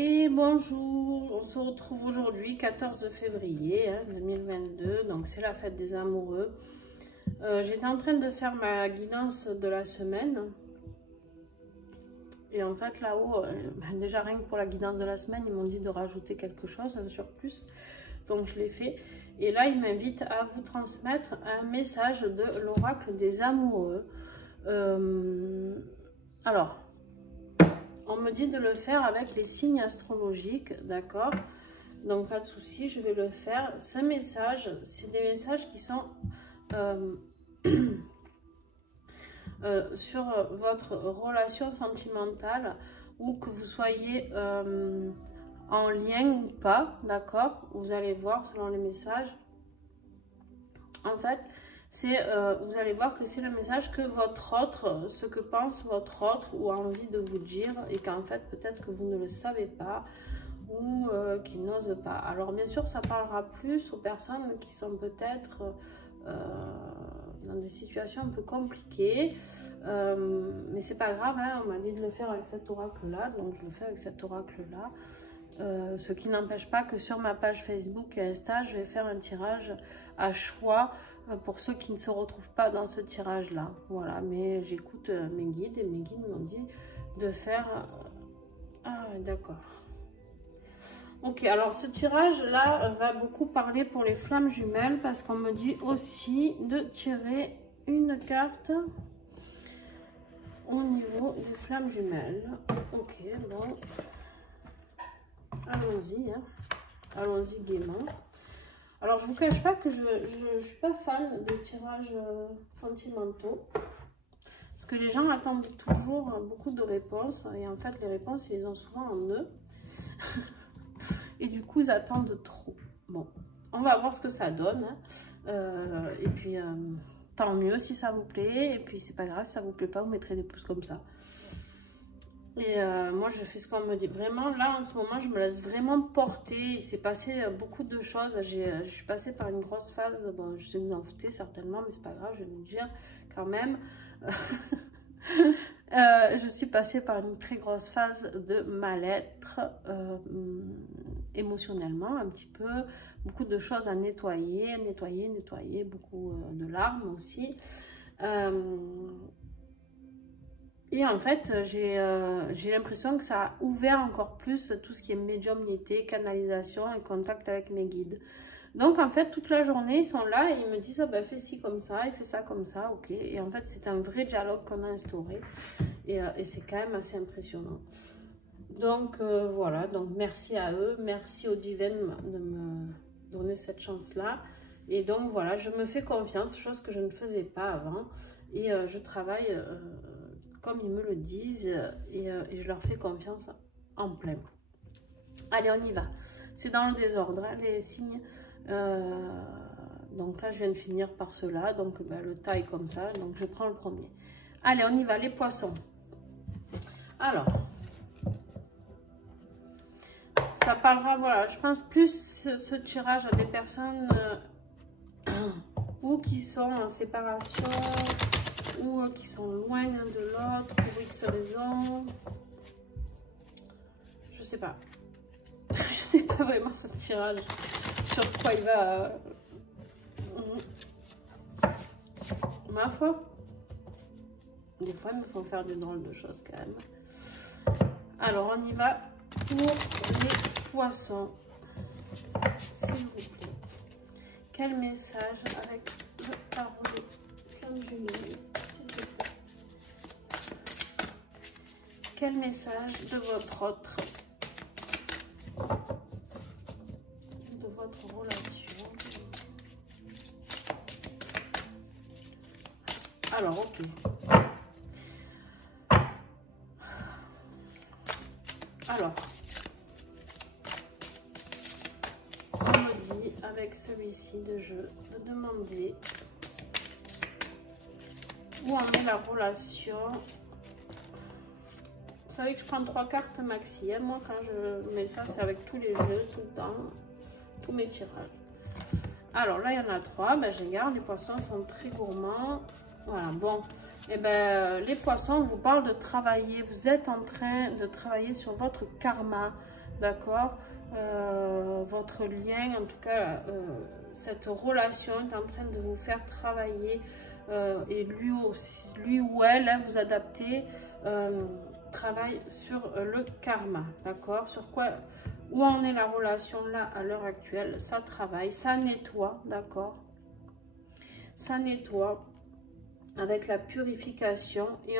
Et bonjour, on se retrouve aujourd'hui 14 février 2022, donc c'est la fête des amoureux. J'étais en train de faire ma guidance de la semaine. Et en fait là-haut, déjà rien que pour la guidance de la semaine, ils m'ont dit de rajouter quelque chose, un surplus. Donc je l'ai fait. Et là, ils m'invitent à vous transmettre un message de l'oracle des amoureux. Alors... on me dit de le faire avec les signes astrologiques, d'accord? Donc, pas de souci, je vais le faire. Ce message, c'est des messages qui sont sur votre relation sentimentale ou que vous soyez en lien ou pas, d'accord? Vous allez voir selon les messages. En fait, vous allez voir que c'est le message que votre autre, ce que pense votre autre ou a envie de vous dire et qu'en fait peut-être que vous ne le savez pas ou qu'il n'ose pas. Alors bien sûr ça parlera plus aux personnes qui sont peut-être dans des situations un peu compliquées, mais c'est pas grave, hein, on m'a dit de le faire avec cet oracle là, donc je le fais avec cet oracle là. Ce qui n'empêche pas que sur ma page Facebook et Insta, je vais faire un tirage à choix pour ceux qui ne se retrouvent pas dans ce tirage-là. Voilà, mais j'écoute mes guides et mes guides m'ont dit de faire... Ah, d'accord. Ok, alors ce tirage-là va beaucoup parler pour les flammes jumelles parce qu'on me dit aussi de tirer une carte au niveau des flammes jumelles. Ok, bon... allons-y, hein. Allons-y gaiement. Alors, je ne vous cache pas que je ne suis pas fan des tirages sentimentaux. Parce que les gens attendent toujours beaucoup de réponses. Et en fait, les réponses, ils les ont souvent en eux. Et du coup, ils attendent trop. Bon, on va voir ce que ça donne. Hein. Et puis, tant mieux si ça vous plaît. Et puis, c'est pas grave, si ça vous plaît pas, vous mettrez des pouces comme ça. Et moi, je fais ce qu'on me dit. Vraiment, là, en ce moment, je me laisse vraiment porter. Il s'est passé beaucoup de choses. Je suis passée par une grosse phase. Bon, je sais que vous en foutez certainement, mais c'est pas grave, je vais vous dire quand même. Je suis passée par une très grosse phase de mal-être émotionnellement, un petit peu. Beaucoup de choses à nettoyer, beaucoup de larmes aussi. Et en fait, j'ai l'impression que ça a ouvert encore plus tout ce qui est médiumnité, canalisation et contact avec mes guides. Donc en fait, toute la journée, ils sont là et ils me disent oh, ben, fais ci comme ça, et fais ça comme ça, ok. Et en fait, c'est un vrai dialogue qu'on a instauré et c'est quand même assez impressionnant. Donc voilà, donc merci à eux, merci aux divines de me donner cette chance-là. Et donc voilà, je me fais confiance, chose que je ne faisais pas avant. Et je travaille... comme ils me le disent et je leur fais confiance en plein. Allez, on y va. C'est dans le désordre, hein, les signes. Donc là, je viens de finir par cela. Donc ben, le taille comme ça. Donc je prends le premier. Allez, on y va, les poissons. Alors, ça parlera, voilà, je pense plus ce tirage à des personnes ou qui sont en séparation, ou qui sont loin l'un de l'autre pour X raisons. Je sais pas. Je sais pas vraiment ce tirage sur quoi il va. Ma foi. Des fois, il me faut faire des drôles de choses quand même. Alors, on y va pour les poissons. S'il vous plaît. Quel message avec le tarot des flammes jumelles? Quel message de votre autre, de votre relation? Alors, ok. Alors, on me dit avec celui-ci de jeu de demander où en est la relation. Vous savez que je prends 3 cartes maxi. Hein. Moi, quand je mets ça, c'est avec tous les jeux, tout le temps, tous mes tirages. Alors là, il y en a 3. Ben, je regarde, les poissons sont très gourmands. Voilà, bon. Et ben, les poissons, on vous parle de travailler. Vous êtes en train de travailler sur votre karma, d'accord, votre lien, en tout cas, cette relation est en train de vous faire travailler et lui aussi, lui ou elle, hein, vous adaptez, travaille sur le karma, d'accord, sur quoi, où en est la relation là à l'heure actuelle, ça travaille, ça nettoie, d'accord, ça nettoie avec la purification et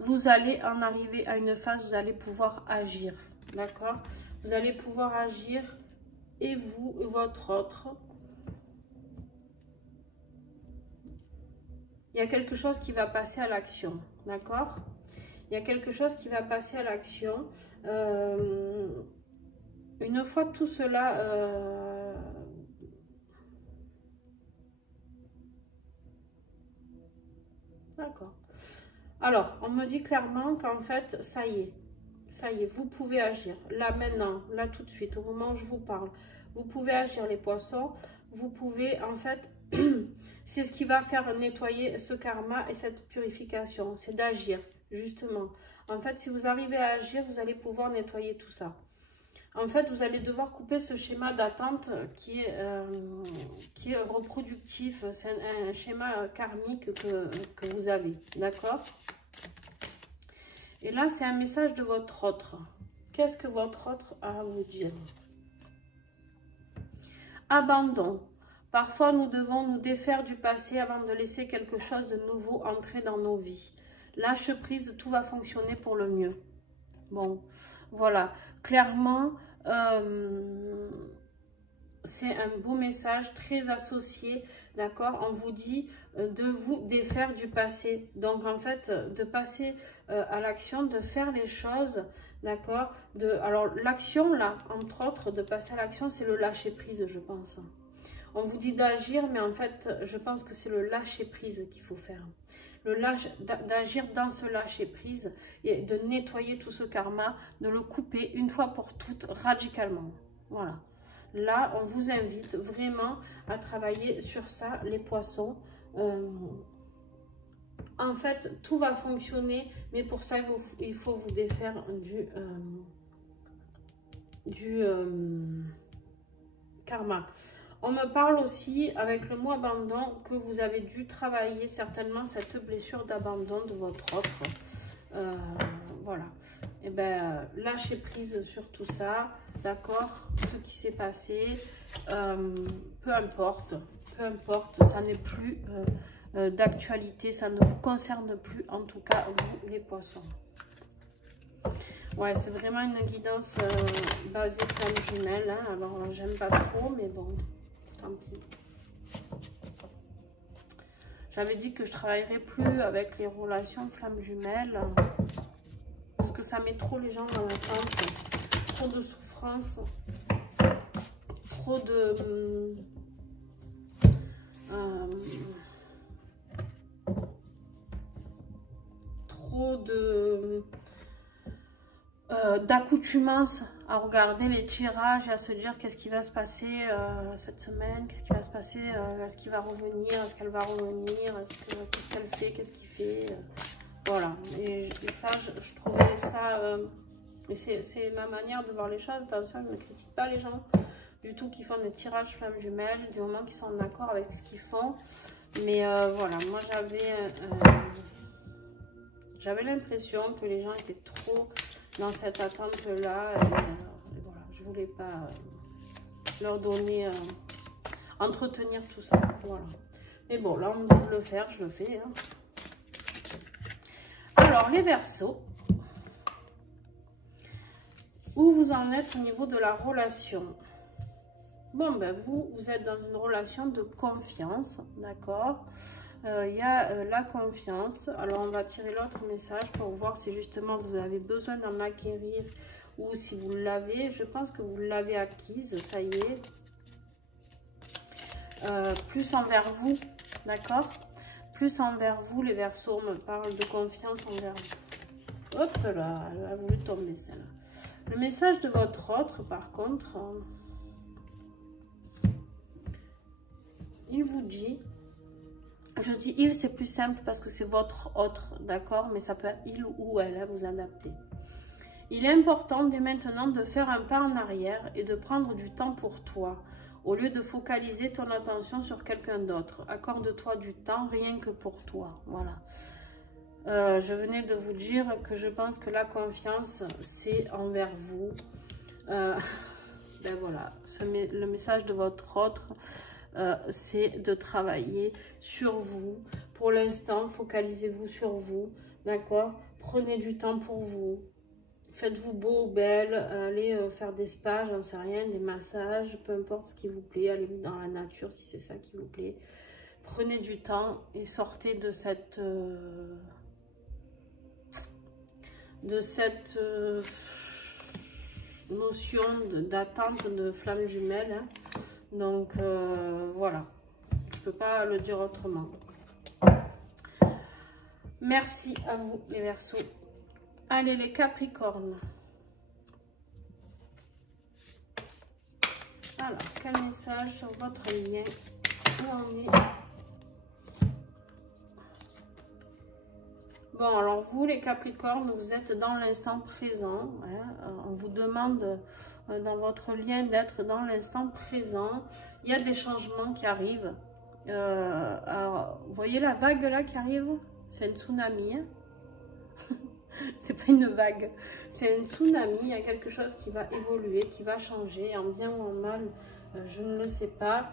vous allez en arriver à une phase où vous allez pouvoir agir, d'accord, vous allez pouvoir agir et vous et votre autre. Il y a quelque chose qui va passer à l'action, d'accord? Il y a quelque chose qui va passer à l'action. Une fois tout cela... D'accord. Alors, on me dit clairement qu'en fait, ça y est, vous pouvez agir. Là, maintenant, là, tout de suite, au moment où je vous parle, vous pouvez agir, les poissons. Vous pouvez, en fait... c'est ce qui va faire nettoyer ce karma et cette purification, c'est d'agir, justement. En fait, si vous arrivez à agir, vous allez pouvoir nettoyer tout ça. En fait, vous allez devoir couper ce schéma d'attente qui est reproductif. C'est un schéma karmique que vous avez, d'accord? Et là, c'est un message de votre autre. Qu'est-ce que votre autre a à vous dire? Abandon. Parfois, nous devons nous défaire du passé avant de laisser quelque chose de nouveau entrer dans nos vies. Lâche prise, tout va fonctionner pour le mieux. Bon, voilà. Clairement, c'est un beau message très associé, d'accord? On vous dit de vous défaire du passé. Donc, en fait, de passer à l'action, de faire les choses, d'accord? Alors, l'action, là, entre autres, de passer à l'action, c'est le lâcher prise, je pense. On vous dit d'agir, mais en fait, je pense que c'est le lâcher-prise qu'il faut faire. D'agir dans ce lâcher-prise et de nettoyer tout ce karma, de le couper une fois pour toutes, radicalement. Voilà. Là, on vous invite vraiment à travailler sur ça, les poissons. En fait, tout va fonctionner, mais pour ça, il faut vous défaire du karma. On me parle aussi, avec le mot abandon, que vous avez dû travailler certainement cette blessure d'abandon de votre autre. Voilà. Et bien, lâchez prise sur tout ça, d'accord? Ce qui s'est passé, peu importe, ça n'est plus d'actualité, ça ne vous concerne plus, en tout cas, vous, les poissons. Ouais, c'est vraiment une guidance basée flamme jumelle, hein. Alors, j'aime pas trop, mais bon... Tant pis. J'avais dit que je travaillerais plus avec les relations flammes jumelles parce que ça met trop les gens dans l'attente, trop de souffrance, trop de d'accoutumance à regarder les tirages et à se dire qu'est-ce qui va se passer cette semaine, qu'est-ce qui va se passer, est-ce qu'il va revenir, est-ce qu'elle va revenir, qu'est-ce qu'elle fait, qu'est-ce qu'il fait, voilà. Et ça, je trouvais ça, c'est ma manière de voir les choses. Attention, je ne critique pas les gens du tout qui font des tirages flammes jumelles, du moment qu'ils sont en accord avec ce qu'ils font. Mais voilà, moi j'avais l'impression que les gens étaient trop dans cette attente-là. Voilà, je voulais pas leur donner, entretenir tout ça. Voilà. Mais bon, là, on me dit de le faire, je le fais. Hein. Alors, les Verseaux, où vous en êtes au niveau de la relation? Bon, ben vous êtes dans une relation de confiance, d'accord? Il y a la confiance. Alors, on va tirer l'autre message pour voir si justement vous avez besoin d'en acquérir ou si vous l'avez. Je pense que vous l'avez acquise, ça y est. Plus envers vous, d'accord? Plus envers vous, les Verseaux, on me parle de confiance envers vous. Hop là, elle a voulu tomber celle-là. Le message de votre autre, par contre, il vous dit... Je dis il, c'est plus simple parce que c'est votre autre, d'accord? Mais ça peut être il ou elle, hein, vous adaptez. Il est important dès maintenant de faire un pas en arrière et de prendre du temps pour toi. Au lieu de focaliser ton attention sur quelqu'un d'autre, accorde-toi du temps rien que pour toi. Voilà. Je venais de vous dire que je pense que la confiance, c'est envers vous. Ben voilà, le message de votre autre, c'est de travailler sur vous. Pour l'instant, focalisez-vous sur vous, d'accord? Prenez du temps pour vous. Faites-vous beau ou belle, allez faire des spas, j'en sais rien, des massages, peu importe ce qui vous plaît. Allez-vous dans la nature si c'est ça qui vous plaît. Prenez du temps et sortez de cette... notion d'attente de flamme jumelle. Hein. Donc, voilà. Je ne peux pas le dire autrement. Merci à vous, les Verseaux. Allez, les Capricornes. Alors, quel message sur votre lien? Où on est? Bon, alors vous, les Capricornes, vous êtes dans l'instant présent. Hein. On vous demande dans votre lien d'être dans l'instant présent. Il y a des changements qui arrivent. Alors, vous voyez la vague là qui arrive? C'est un tsunami. Hein. C'est pas une vague, c'est un tsunami. Il y a quelque chose qui va évoluer, qui va changer, en bien ou en mal, je ne le sais pas.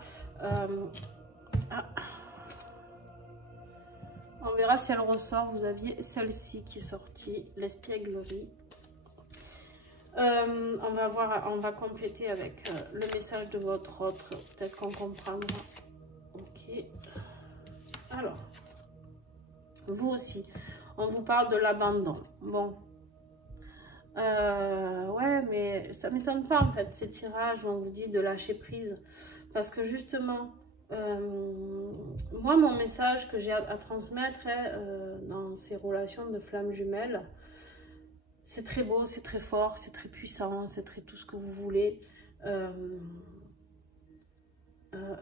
On verra si elle ressort. Vous aviez celle-ci qui est sortie, l'espièglerie. On va compléter avec le message de votre autre. Peut-être qu'on comprendra. Ok. Alors, vous aussi. On vous parle de l'abandon. Bon. Ouais, mais ça ne m'étonne pas en fait, ces tirages où on vous dit de lâcher prise. Parce que justement, moi, mon message que j'ai à transmettre dans ces relations de flammes jumelles, c'est très beau, c'est très fort, c'est très puissant, c'est très tout ce que vous voulez.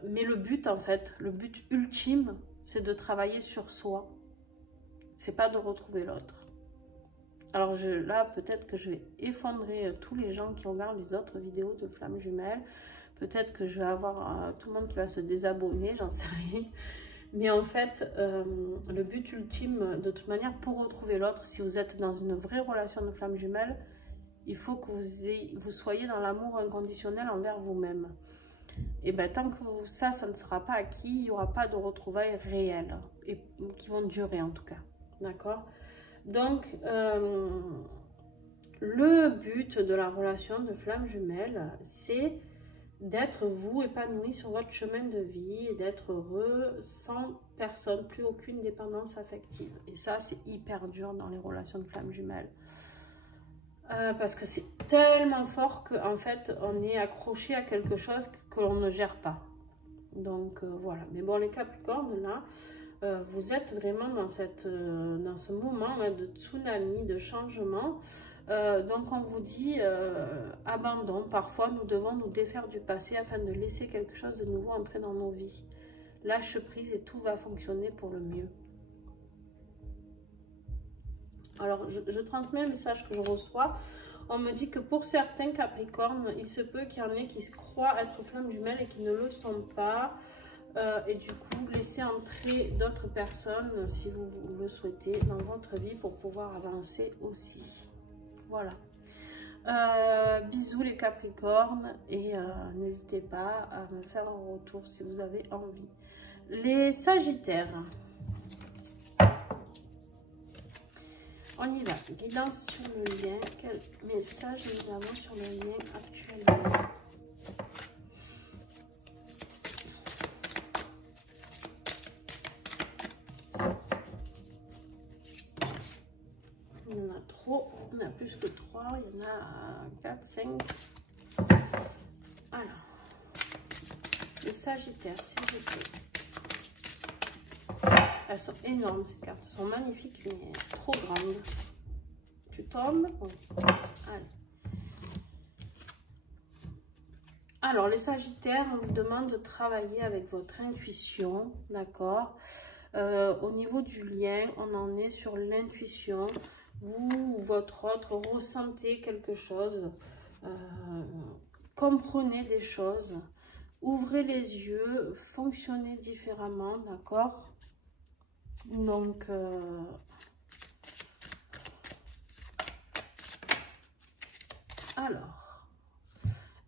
Mais le but en fait, le but ultime, c'est de travailler sur soi. C'est pas de retrouver l'autre. Alors là, peut-être que je vais effondrer tous les gens qui regardent les autres vidéos de flammes jumelles. Peut-être que je vais avoir tout le monde qui va se désabonner, j'en sais rien. Mais en fait, le but ultime, de toute manière, pour retrouver l'autre, si vous êtes dans une vraie relation de flammes jumelles, il faut que vous soyez dans l'amour inconditionnel envers vous-même. Et bien, tant que ça ne sera pas acquis, il n'y aura pas de retrouvailles réelles, et qui vont durer en tout cas. D'accord? Donc, le but de la relation de flamme jumelle, c'est d'être vous épanoui sur votre chemin de vie, d'être heureux sans personne, plus aucune dépendance affective. Et ça, c'est hyper dur dans les relations de flamme jumelle. Parce que c'est tellement fort qu'en fait, on est accroché à quelque chose que l'on ne gère pas. Donc, voilà. Mais bon, les Capricornes, là... vous êtes vraiment dans ce moment là, de tsunami, de changement. Donc on vous dit abandon. Parfois nous devons nous défaire du passé afin de laisser quelque chose de nouveau entrer dans nos vies. Lâche prise et tout va fonctionner pour le mieux. Alors je transmets le message que je reçois. On me dit que pour certains Capricornes, il se peut qu'il y en ait qui croient être flammes jumelles et qui ne le sont pas. Et du coup, laissez entrer d'autres personnes si vous le souhaitez dans votre vie pour pouvoir avancer aussi. Voilà. Bisous les Capricornes et n'hésitez pas à me faire un retour si vous avez envie. Les Sagittaires. On y va. Guidance sur le lien. Quel message nous avons sur le lien actuellement? Il y en a trop, on a plus que 3, il y en a 4, 5. Alors, le Sagittaire, s'il vous plaît. Elles sont énormes ces cartes, elles sont magnifiques, mais trop grandes. Tu tombes? Oui. Allez. Alors, les Sagittaires, on vous demande de travailler avec votre intuition, d'accord? Au niveau du lien, on en est sur l'intuition. vous ou votre autre ressentez quelque chose, comprenez des choses, ouvrez les yeux, fonctionnez différemment, d'accord? Donc, alors,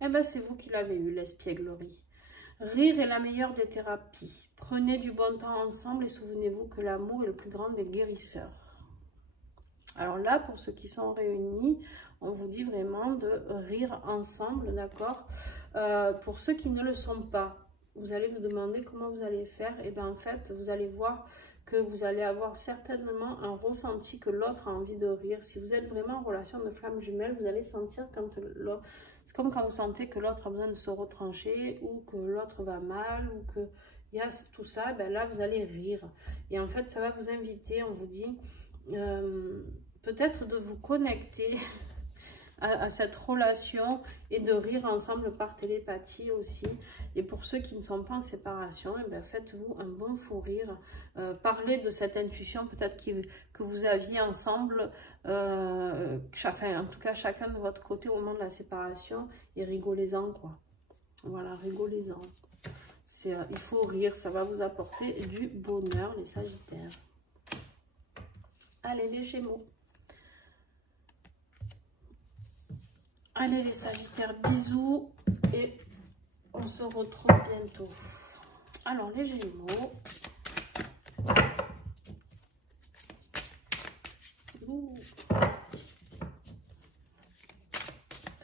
eh ben c'est vous qui l'avez eu, l'espièglerie. Rire est la meilleure des thérapies. Prenez du bon temps ensemble et souvenez-vous que l'amour est le plus grand des guérisseurs. Alors là, pour ceux qui sont réunis, on vous dit vraiment de rire ensemble, d'accord? Pour ceux qui ne le sont pas, vous allez vous demander comment vous allez faire. Et bien en fait, vous allez voir que vous allez avoir certainement un ressenti que l'autre a envie de rire. Si vous êtes vraiment en relation de flamme jumelle, vous allez sentir quand l'autre... C'est comme quand vous sentez que l'autre a besoin de se retrancher ou que l'autre va mal ou que il y a tout ça, ben là vous allez rire. Et en fait, ça va vous inviter, on vous dit, peut-être de vous connecter à cette relation et de rire ensemble par télépathie aussi. Et pour ceux qui ne sont pas en séparation, eh ben faites-vous un bon fou rire. Parlez de cette intuition peut-être que vous aviez ensemble, en tout cas chacun de votre côté au moment de la séparation, et rigolez-en quoi. Voilà, rigolez-en. Il faut rire, ça va vous apporter du bonheur les Sagittaires. Allez les Gémeaux. Allez les Sagittaires, bisous et on se retrouve bientôt. Alors les Gémeaux.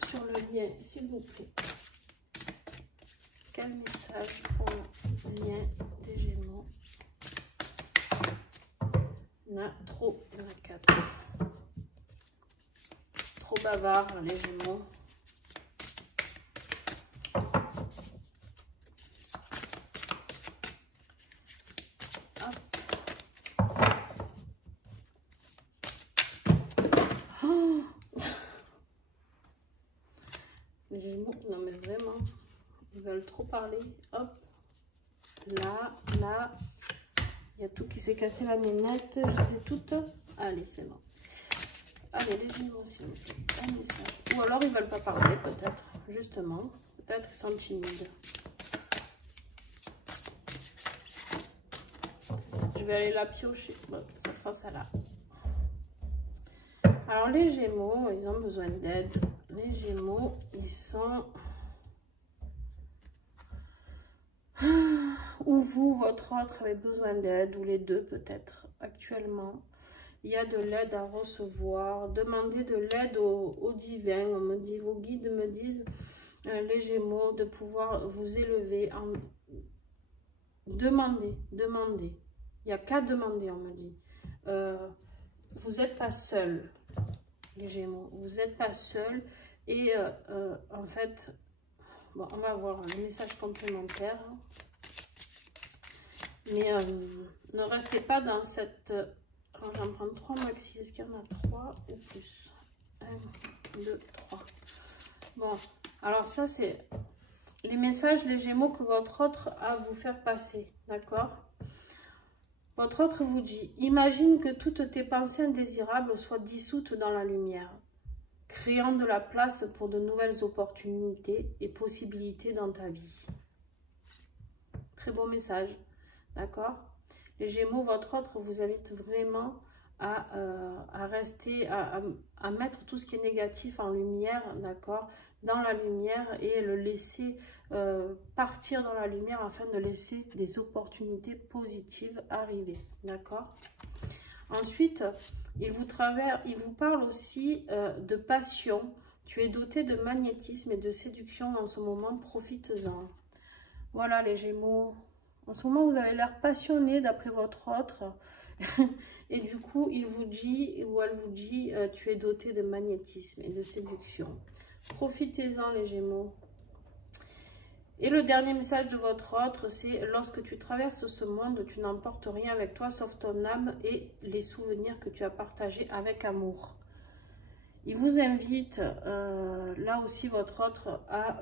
Sur le lien, s'il vous plaît. Quel message pour le lien des Gémeaux? On a trop, il y en a 4. Trop bavard les Gémeaux. Oh. Les Gémeaux, non mais vraiment, ils veulent trop parler. Hop, là, là, il y a tout qui s'est cassé la nénette, je les ai toutes. Allez, c'est bon. Allez, les émotions, un message. Ou alors ils veulent pas parler, peut-être, justement. Peut-être ils sont timides. Je vais aller la piocher. Bon, ça sera ça là. Alors, les Gémeaux, ils ont besoin d'aide. Les Gémeaux, ils sont... Ou vous, votre autre, avez besoin d'aide, ou les deux peut-être, actuellement. Il y a de l'aide à recevoir. Demandez de l'aide au divin. On me dit, vos guides me disent, les Gémeaux, de pouvoir vous élever. Demandez. Il n'y a qu'à demander, on me dit. Vous n'êtes pas seul, les Gémeaux. Vous n'êtes pas seul. Et en fait, bon, on va voir les messages complémentaires. Mais ne restez pas dans cette... Alors, j'en prends 3 maxi. Est-ce qu'il y en a 3 ou plus? 1, 2, 3. Bon, alors ça, c'est les messages, les Gémeaux, que votre autre a à vous faire passer. D'accord? Votre autre vous dit, imagine que toutes tes pensées indésirables soient dissoutes dans la lumière, créant de la place pour de nouvelles opportunités et possibilités dans ta vie. Très beau message. D'accord? Les Gémeaux, votre autre vous invite vraiment à rester, à mettre tout ce qui est négatif en lumière, d'accord, dans la lumière et le laisser partir dans la lumière afin de laisser des opportunités positives arriver, d'accord? Ensuite, il vous parle aussi de passion. Tu es doté de magnétisme et de séduction en ce moment, profites-en. Voilà les Gémeaux. En ce moment, vous avez l'air passionné d'après votre autre. Et du coup, il vous dit, ou elle vous dit, tu es doté de magnétisme et de séduction. Profitez-en, les Gémeaux. Et le dernier message de votre autre, c'est lorsque tu traverses ce monde, tu n'emportes rien avec toi, sauf ton âme et les souvenirs que tu as partagés avec amour. Il vous invite, là aussi, votre autre, à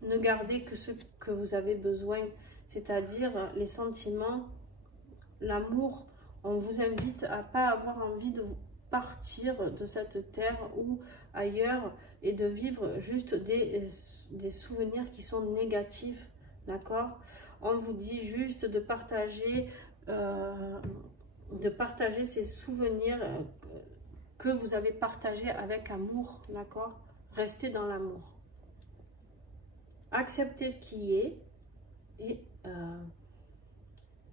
ne garder que ce que vous avez besoin, c'est-à-dire les sentiments, l'amour. On vous invite à ne pas avoir envie partir de cette terre ou ailleurs et de vivre juste des souvenirs qui sont négatifs, d'accord? On vous dit juste de partager ces souvenirs que vous avez partagés avec amour, d'accord? Restez dans l'amour. Acceptez ce qui est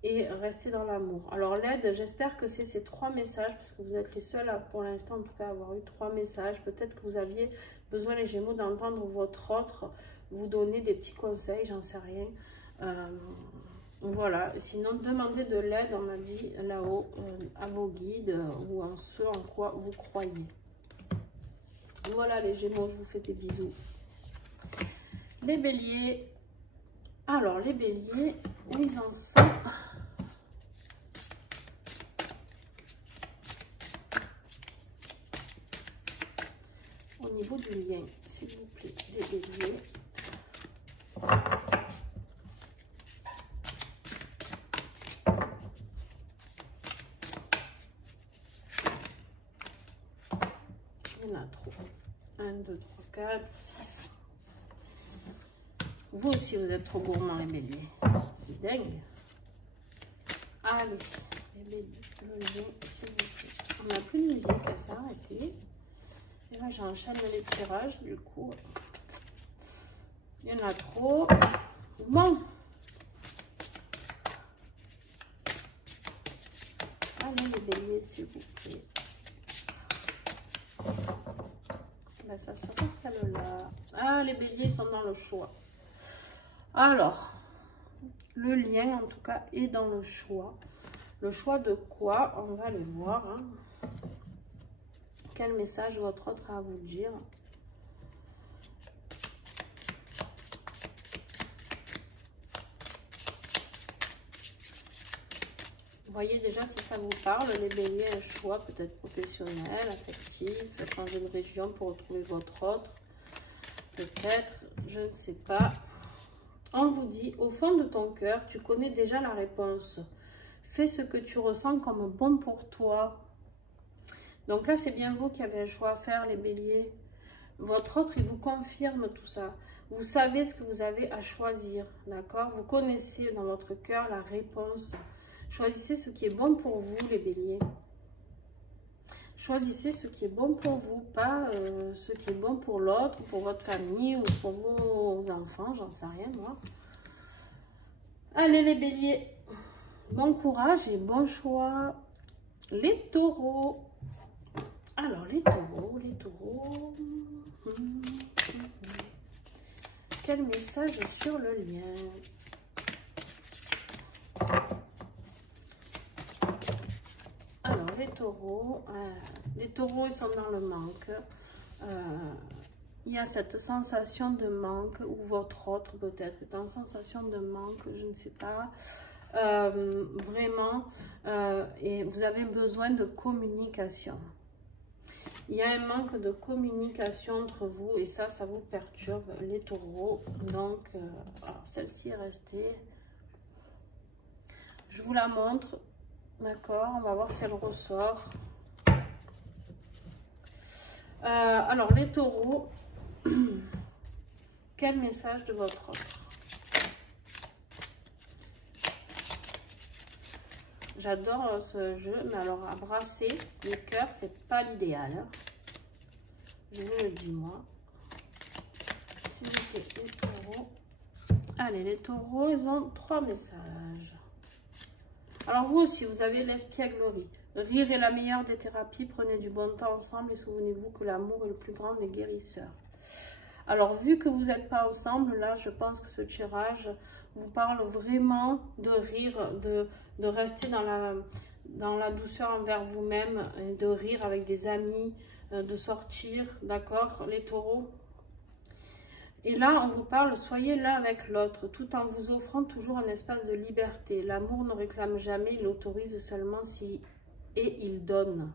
et restez dans l'amour. Alors l'aide, j'espère que c'est ces 3 messages, parce que vous êtes les seuls pour l'instant en tout cas à avoir eu 3 messages. Peut-être que vous aviez besoin, les Gémeaux, d'entendre votre autre vous donner des petits conseils, j'en sais rien. Voilà, sinon demandez de l'aide, on a dit là-haut, à vos guides ou en ce en quoi vous croyez. Voilà les Gémeaux, je vous fais des bisous. Les Béliers, alors les Béliers, où ils en sont? Au niveau du lien, s'il vous plaît, les Béliers. Il y en a trop. 1, 2, 3, 4, 6. Vous aussi, vous êtes trop gourmands, les Béliers. C'est dingue. Allez, les Béliers, le lien, s'il vous plaît. On n'a plus de musique, à s'arrêter. Et là, j'enchaîne les tirages, du coup. Il y en a trop. Bon. Allez, les Béliers, s'il vous plaît. Ben, ça serait celle-là. Ah, les Béliers sont dans le choix. Alors, le lien, en tout cas, est dans le choix. Le choix de quoi? On va aller voir. Hein. Quel message votre autre a à vous dire? Voyez déjà si ça vous parle, les Béliers, un choix peut-être professionnel, affectif, changer de région pour retrouver votre autre, peut-être, je ne sais pas. On vous dit, au fond de ton cœur, tu connais déjà la réponse. Fais ce que tu ressens comme bon pour toi. Donc là, c'est bien vous qui avez un choix à faire, les Béliers. Votre autre, il vous confirme tout ça. Vous savez ce que vous avez à choisir, d'accord? Vous connaissez dans votre cœur la réponse. Choisissez ce qui est bon pour vous, les Béliers. Choisissez ce qui est bon pour vous, pas ce qui est bon pour l'autre, pour votre famille ou pour vos enfants, j'en sais rien, moi. Allez, les Béliers, bon courage et bon choix. Les Taureaux. Alors, les Taureaux. Quel message sur le lien? Alors, les Taureaux, ils sont dans le manque. Il y a cette sensation de manque, ou votre autre peut-être est en sensation de manque, je ne sais pas. Vraiment, et vous avez besoin de communication. Il y a un manque de communication entre vous et ça vous perturbe, les Taureaux. Donc, celle-ci est restée. Je vous la montre. D'accord, on va voir si elle ressort. Alors, les Taureaux, quel message de votre autre? J'adore ce jeu, mais alors à brasser le cœur, c'est pas l'idéal. Hein. Je vous le dis, moi. S'il vous plaît, les Taureaux. Allez, les Taureaux, ils ont 3 messages. Alors vous aussi, vous avez l'espièglerie. Rire est la meilleure des thérapies. Prenez du bon temps ensemble et souvenez-vous que l'amour est le plus grand des guérisseurs. Alors, vu que vous n'êtes pas ensemble, là, je pense que ce tirage vous parle vraiment de rire, de rester dans la douceur envers vous-même, de rire avec des amis, de sortir, d'accord, les Taureaux. Et là, on vous parle, soyez l'un avec l'autre, tout en vous offrant toujours un espace de liberté. L'amour ne réclame jamais, il autorise seulement si et il donne.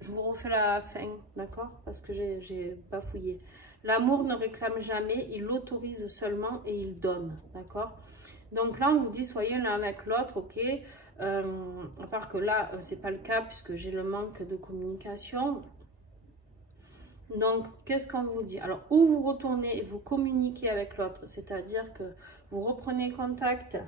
Je vous refais la fin, d'accord? Parce que j'ai bafouillé. L'amour ne réclame jamais, il autorise seulement et il donne, d'accord? Donc là, on vous dit soyez l'un avec l'autre, ok. À part que là, c'est pas le cas puisque j'ai le manque de communication. Donc, qu'est-ce qu'on vous dit? Alors, où vous retournez et vous communiquez avec l'autre, c'est-à-dire que vous reprenez contact.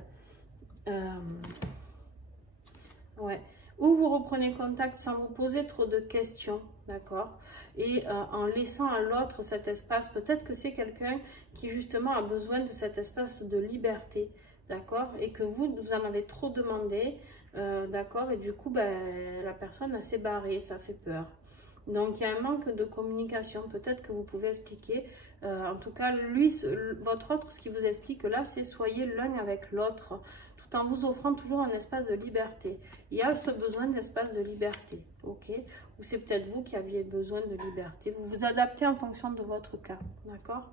Ouais. Ou vous reprenez contact sans vous poser trop de questions, d'accord? Et en laissant à l'autre cet espace, peut-être que c'est quelqu'un qui justement a besoin de cet espace de liberté, d'accord? Et que vous en avez trop demandé, d'accord? Et du coup, ben, la personne s'est barrée, ça fait peur. Donc, il y a un manque de communication. Peut-être que vous pouvez expliquer. En tout cas, lui, votre autre, ce qui vous explique là, c'est soyez l'un avec l'autre, tout en vous offrant toujours un espace de liberté. Il y a ce besoin d'espace de liberté, ok? Ou c'est peut-être vous qui aviez besoin de liberté. Vous vous adaptez en fonction de votre cas, d'accord?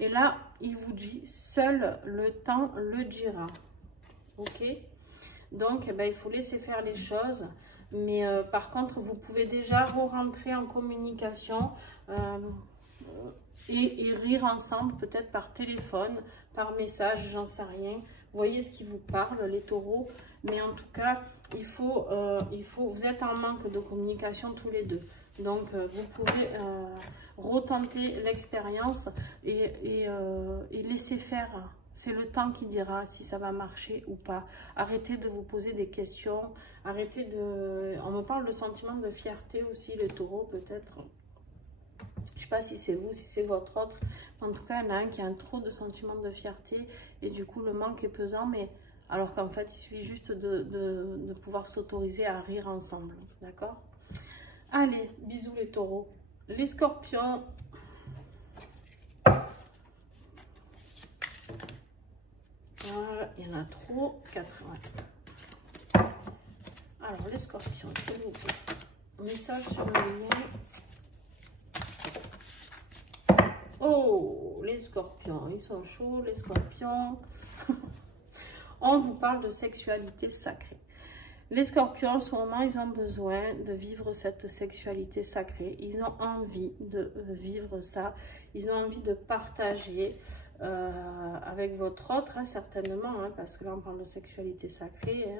Et là, il vous dit, seul le temps le dira, ok? Donc, eh ben, il faut laisser faire les choses. Mais par contre, vous pouvez déjà re-rentrer en communication et rire ensemble, peut-être par téléphone, par message, j'en sais rien. Voyez ce qui vous parle, les taureaux. Mais en tout cas, vous êtes en manque de communication tous les deux. Donc, vous pouvez retenter l'expérience et laisser faire. C'est le temps qui dira si ça va marcher ou pas. Arrêtez de vous poser des questions. Arrêtez de... On me parle de sentiment de fierté aussi, les taureaux, peut-être. Je ne sais pas si c'est vous, si c'est votre autre. En tout cas, il y en a un qui a un trop de sentiment de fierté. Et du coup, le manque est pesant. Mais alors qu'en fait, il suffit juste de pouvoir s'autoriser à rire ensemble. D'accord? Allez, bisous les taureaux. Les scorpions... Voilà, il y en a trop, 80. Alors, les scorpions, s'il vous plaît. Message sur le lien. Oh, les scorpions, ils sont chauds, les scorpions. On vous parle de sexualité sacrée. Les scorpions, en ce moment, ils ont besoin de vivre cette sexualité sacrée. Ils ont envie de vivre ça. Ils ont envie de partager avec votre autre, hein, certainement, hein, parce que là, on parle de sexualité sacrée.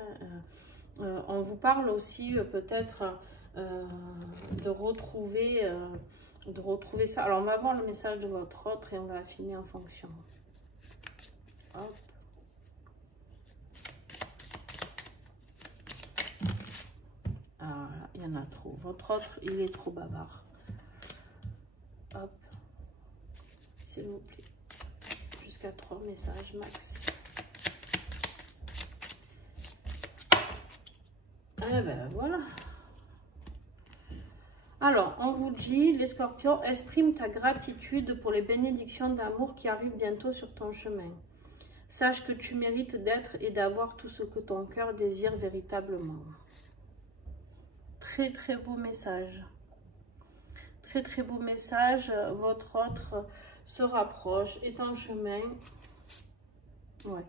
Hein, on vous parle aussi peut-être de retrouver ça. Alors, on va voir le message de votre autre et on va affiner en fonction. Hop. Ah, il y en a trop. Votre autre, il est trop bavard. Hop. S'il vous plaît. Jusqu'à 3 messages max. Ah ben voilà. Alors, on vous dit, les scorpions, exprime ta gratitude pour les bénédictions d'amour qui arrivent bientôt sur ton chemin. Sache que tu mérites d'être et d'avoir tout ce que ton cœur désire véritablement. Très très beau message. Très très beau message. Votre autre se rapproche, est en chemin. Ouais.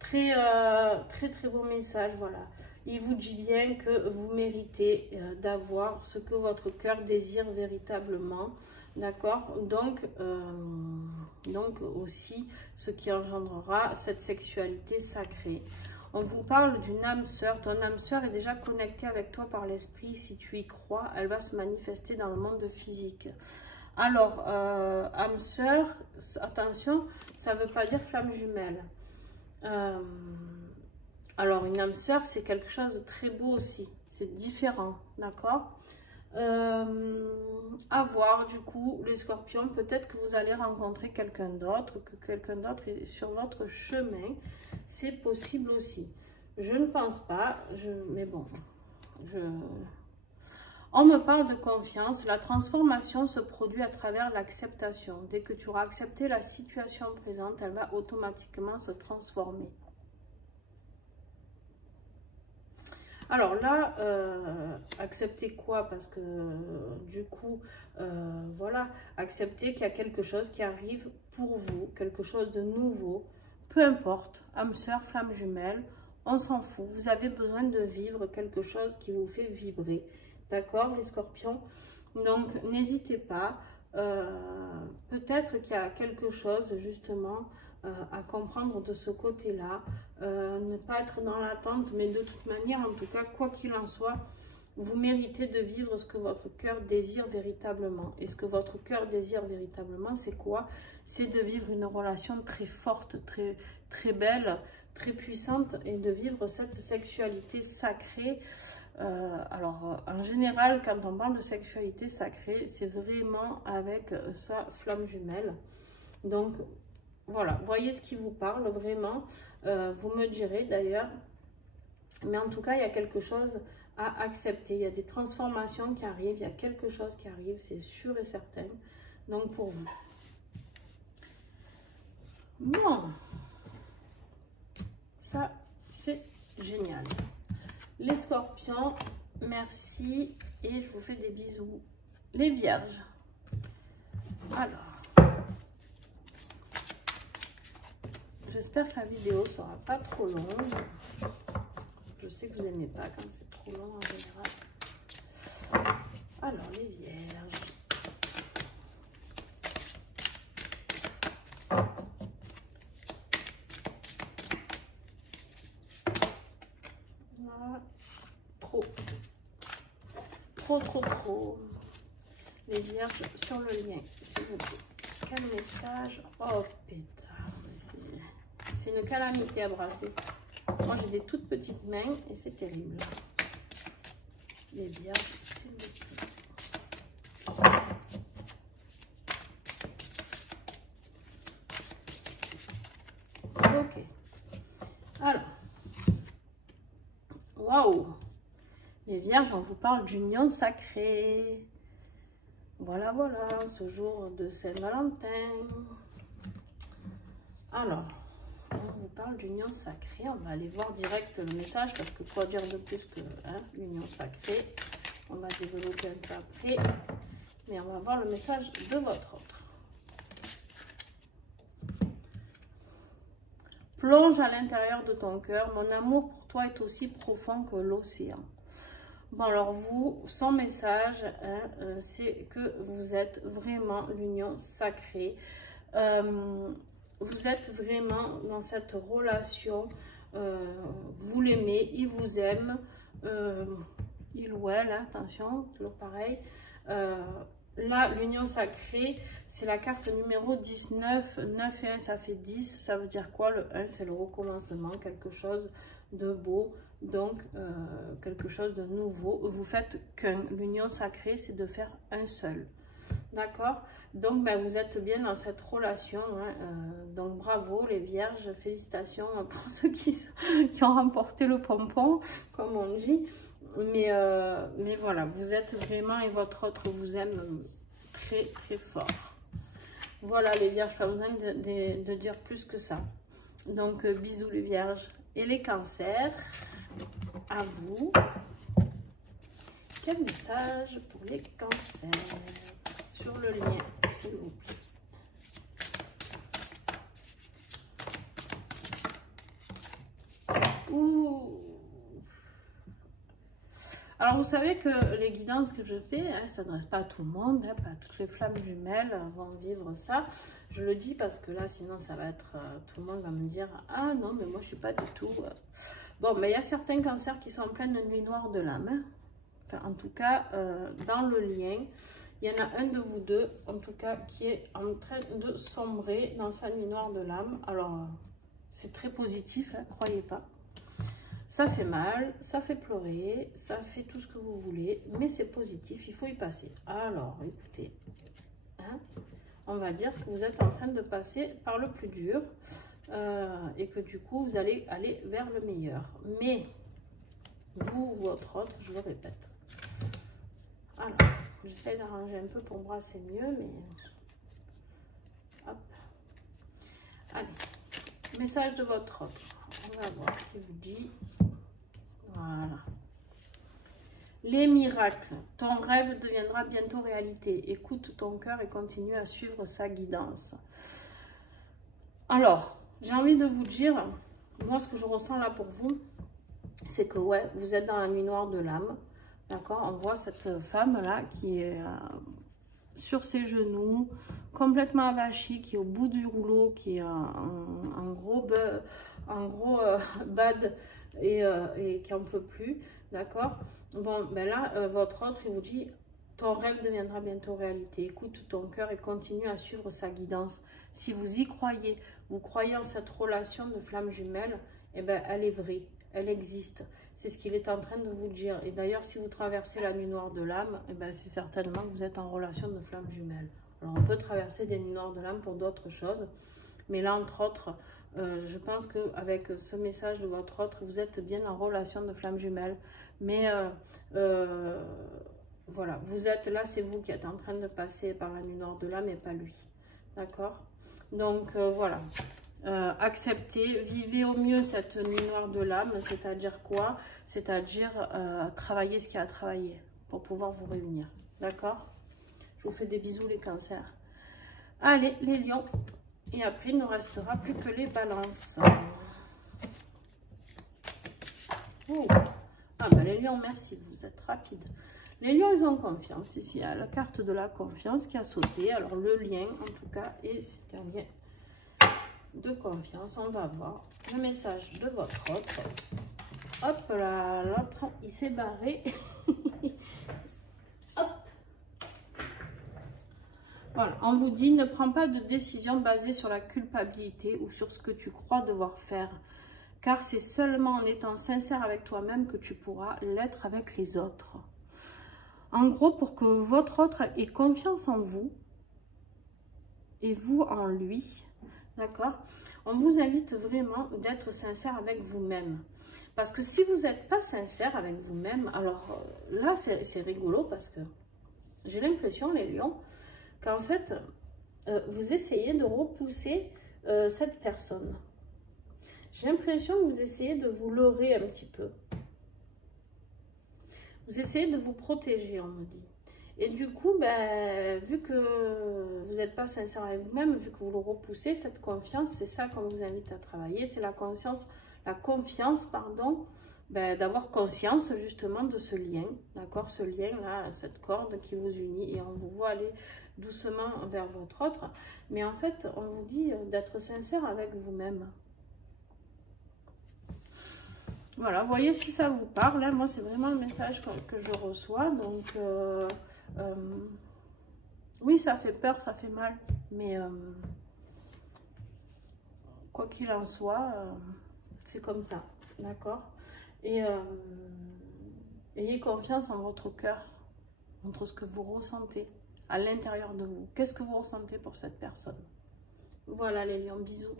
Très très beau message, voilà. Il vous dit bien que vous méritez d'avoir ce que votre cœur désire véritablement, d'accord? Donc aussi ce qui engendrera cette sexualité sacrée. On vous parle d'une âme sœur. Ton âme sœur est déjà connectée avec toi par l'esprit. Si tu y crois, elle va se manifester dans le monde physique. Alors, âme sœur, attention, ça ne veut pas dire flamme jumelle. Alors, une âme sœur, c'est quelque chose de très beau aussi. C'est différent, d'accord? À voir, du coup, les scorpions, peut-être que vous allez rencontrer quelqu'un d'autre, que quelqu'un d'autre est sur votre chemin. C'est possible aussi. Je ne pense pas, mais bon, on me parle de confiance. La transformation se produit à travers l'acceptation. Dès que tu auras accepté la situation présente, elle va automatiquement se transformer. Alors là, accepter quoi? Parce que du coup, voilà, accepter qu'il y a quelque chose qui arrive pour vous, quelque chose de nouveau, peu importe, âme sœur, flamme jumelle, on s'en fout. Vous avez besoin de vivre quelque chose qui vous fait vibrer, d'accord les scorpions? Donc n'hésitez pas, peut-être qu'il y a quelque chose justement à comprendre de ce côté-là. Ne pas être dans l'attente, mais de toute manière, en tout cas, quoi qu'il en soit, vous méritez de vivre ce que votre cœur désire véritablement. Et ce que votre cœur désire véritablement, c'est quoi? C'est de vivre une relation très forte, très belle, très puissante, et de vivre cette sexualité sacrée. Alors, en général, quand on parle de sexualité sacrée, c'est vraiment avec sa flamme jumelle. Donc, voilà, voyez ce qui vous parle vraiment. Vous me direz d'ailleurs. Mais en tout cas, il y a quelque chose à accepter. Il y a des transformations qui arrivent. Il y a quelque chose qui arrive, c'est sûr et certain. Donc, pour vous. Bon. Ça, c'est génial. Les scorpions, merci. Et je vous fais des bisous. Les vierges. Alors. J'espère que la vidéo ne sera pas trop longue. Je sais que vous n'aimez pas quand c'est trop long en général. Alors, les vierges. Voilà. Trop. Les vierges sur le lien, s'il vous plaît. Quel message? Oh, pétard. C'est une calamité à brasser. Moi, j'ai des toutes petites mains et c'est terrible. Les vierges, s'il vous plaît. Ok. Alors. Waouh. Les vierges, on vous parle d'union sacrée. Voilà, ce jour de Saint-Valentin. Alors. On vous parle d'union sacrée. On va aller voir direct le message parce que quoi dire de plus que l'union sacrée. On va développer un peu après. Mais on va voir le message de votre autre. Plonge à l'intérieur de ton cœur. Mon amour pour toi est aussi profond que l'océan. Bon, alors vous, son message, c'est que vous êtes vraiment l'union sacrée. Vous êtes vraiment dans cette relation, vous l'aimez, il vous aime, il ou elle, attention, toujours pareil. Là, l'union sacrée, c'est la carte numéro 19, 9 et 1, ça fait 10, ça veut dire quoi? Le 1, c'est le recommencement, quelque chose de beau, donc quelque chose de nouveau. Vous faites qu'un, l'union sacrée, c'est de faire un seul. D'accord? Donc, ben, vous êtes bien dans cette relation. Donc, bravo les vierges. Félicitations pour ceux qui ont remporté le pompon, comme on dit. Mais voilà, vous êtes vraiment, et votre autre vous aime très, très fort. Voilà les vierges, pas besoin de dire plus que ça. Donc, bisous les vierges. Et les cancers, à vous. Quel message pour les cancers? Sur le lien, s'il vous plaît. Ouh. Alors, vous savez que les guidances que je fais, ça ne s'adresse pas à tout le monde, pas toutes les flammes jumelles vont vivre ça. Je le dis parce que là, sinon, ça va être... tout le monde va me dire, ah non, mais moi, je ne suis pas du tout... Bon, mais il y a certains cancers qui sont en pleine nuit noire de l'âme. Enfin, en tout cas, dans le lien... Il y en a un de vous deux, en tout cas, qui est en train de sombrer dans sa nuit noire de l'âme. Alors, c'est très positif, croyez pas. Ça fait mal, ça fait pleurer, ça fait tout ce que vous voulez, mais c'est positif, il faut y passer. Alors, écoutez, on va dire que vous êtes en train de passer par le plus dur et que du coup, vous allez aller vers le meilleur. Mais, vous, votre autre, je le répète. Alors... J'essaie d'arranger un peu pour brasser mieux, mais... Hop. Allez. Message de votre autre. On va voir ce qu'il vous dit. Voilà. Les miracles. Ton rêve deviendra bientôt réalité. Écoute ton cœur et continue à suivre sa guidance. Alors, j'ai envie de vous dire, moi, ce que je ressens là pour vous, c'est que, ouais, vous êtes dans la nuit noire de l'âme. D'accord, on voit cette femme-là qui est sur ses genoux, complètement avachi, qui est au bout du rouleau, qui est un gros bad et qui en peut plus, d'accord? Bon, ben là, votre autre, il vous dit, ton rêve deviendra bientôt réalité. Écoute ton cœur et continue à suivre sa guidance. Si vous y croyez, vous croyez en cette relation de flamme jumelle, eh ben, elle est vraie, elle existe. C'est ce qu'il est en train de vous dire. Et d'ailleurs, si vous traversez la nuit noire de l'âme, eh ben, c'est certainement que vous êtes en relation de flamme jumelle. Alors, on peut traverser des nuits noires de l'âme pour d'autres choses. Mais là, entre autres, je pense qu'avec ce message de votre autre, vous êtes bien en relation de flamme jumelle. Mais voilà, vous êtes là, c'est vous qui êtes en train de passer par la nuit noire de l'âme et pas lui. D'accord? Donc, voilà. Acceptez, vivez au mieux cette nuit noire de l'âme, c'est-à-dire quoi? C'est-à-dire travailler ce qu'il y a à travailler pour pouvoir vous réunir. D'accord? Je vous fais des bisous les cancers. Allez, les lions. Et après, il ne nous restera plus que les balances. Oh. Ah ben les lions, merci, vous êtes rapides. Les lions, ils ont confiance. Ici, il y a la carte de la confiance qui a sauté. Alors, le lien, en tout cas, et c'est un lien de confiance. On va voir le message de votre autre. Hop là, l'autre, il s'est barré. Hop. Voilà, on vous dit, ne prends pas de décision basée sur la culpabilité ou sur ce que tu crois devoir faire. Car c'est seulement en étant sincère avec toi-même que tu pourras l'être avec les autres. En gros, pour que votre autre ait confiance en vous et vous en lui, d'accord? On vous invite vraiment d'être sincère avec vous-même. Parce que si vous n'êtes pas sincère avec vous-même, alors là, c'est rigolo parce que j'ai l'impression, les lions, qu'en fait, vous essayez de repousser cette personne. J'ai l'impression que vous essayez de vous leurrer un petit peu. Vous essayez de vous protéger, on me dit. Et du coup, ben, vu que vous n'êtes pas sincère avec vous-même, vu que vous le repoussez, cette confiance, c'est ça qu'on vous invite à travailler. C'est la confiance, pardon, ben, d'avoir conscience justement de ce lien, d'accord? Ce lien-là, cette corde qui vous unit. Et on vous voit aller doucement vers votre autre. Mais en fait, on vous dit d'être sincère avec vous-même. Voilà, voyez si ça vous parle. Là, moi, c'est vraiment le message que je reçois. Donc, oui, ça fait peur, ça fait mal. Mais quoi qu'il en soit, c'est comme ça. D'accord? Et ayez confiance en votre cœur, entre ce que vous ressentez à l'intérieur de vous. Qu'est-ce que vous ressentez pour cette personne? Voilà, les lions, bisous.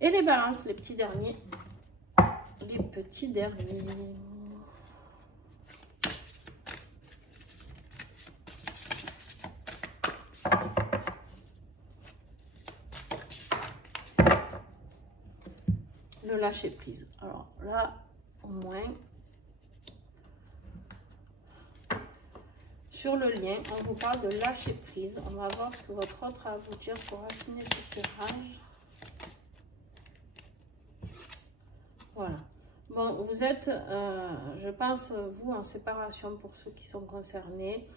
Et les balances, les petits derniers. Les petits derniers. Le lâcher prise. Alors là, au moins, sur le lien, on vous parle de lâcher prise. On va voir ce que votre autre a à vous dire pour affiner ce tirage. Voilà. Bon, vous êtes, je pense, vous, en séparation pour ceux qui sont concernés.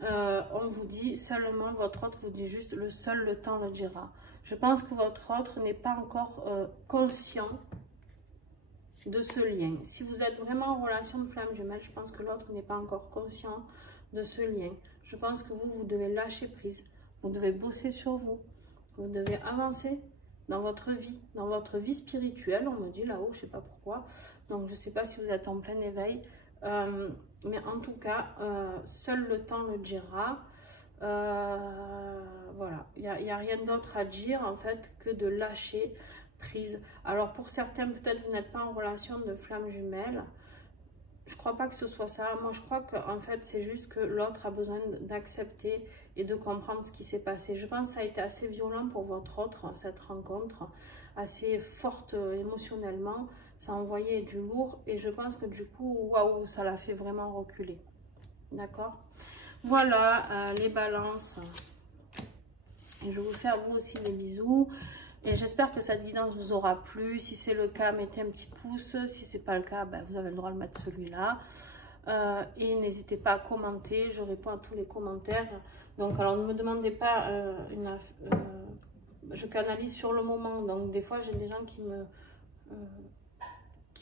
On vous dit seulement, votre autre vous dit juste, le temps le dira. Je pense que votre autre n'est pas encore conscient de ce lien. Si vous êtes vraiment en relation de flamme jumelle, je pense que l'autre n'est pas encore conscient de ce lien. Je pense que vous devez lâcher prise. Vous devez bosser sur vous. Vous devez avancer dans votre vie spirituelle, on me dit là-haut, je ne sais pas pourquoi. Donc, je ne sais pas si vous êtes en plein éveil. Mais en tout cas, seul le temps le dira. Voilà, il n'y a rien d'autre à dire, en fait, que de lâcher prise. Alors, pour certains, peut-être vous n'êtes pas en relation de flamme jumelle. Je ne crois pas que ce soit ça. Moi, je crois qu'en fait, c'est juste que l'autre a besoin d'accepter et de comprendre ce qui s'est passé. Je pense que ça a été assez violent pour votre autre, cette rencontre, assez forte émotionnellement. Ça a envoyé du lourd et je pense que du coup, waouh, ça l'a fait vraiment reculer. D'accord? Voilà les balances. Et je vous fais à vous aussi des bisous. Et j'espère que cette guidance vous aura plu. Si c'est le cas, mettez un petit pouce. Si ce n'est pas le cas, ben, vous avez le droit de mettre celui-là. Et n'hésitez pas à commenter, je réponds à tous les commentaires. Donc, alors ne me demandez pas, je canalise sur le moment. Donc, des fois, j'ai des gens qui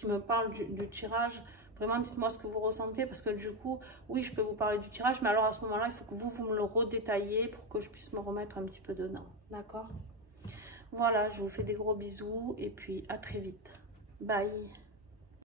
me parlent du tirage. Vraiment, dites-moi ce que vous ressentez, parce que du coup, oui, je peux vous parler du tirage, mais alors à ce moment-là, il faut que vous me le redétaillez pour que je puisse me remettre un petit peu dedans. D'accord? Voilà, je vous fais des gros bisous et puis à très vite. Bye!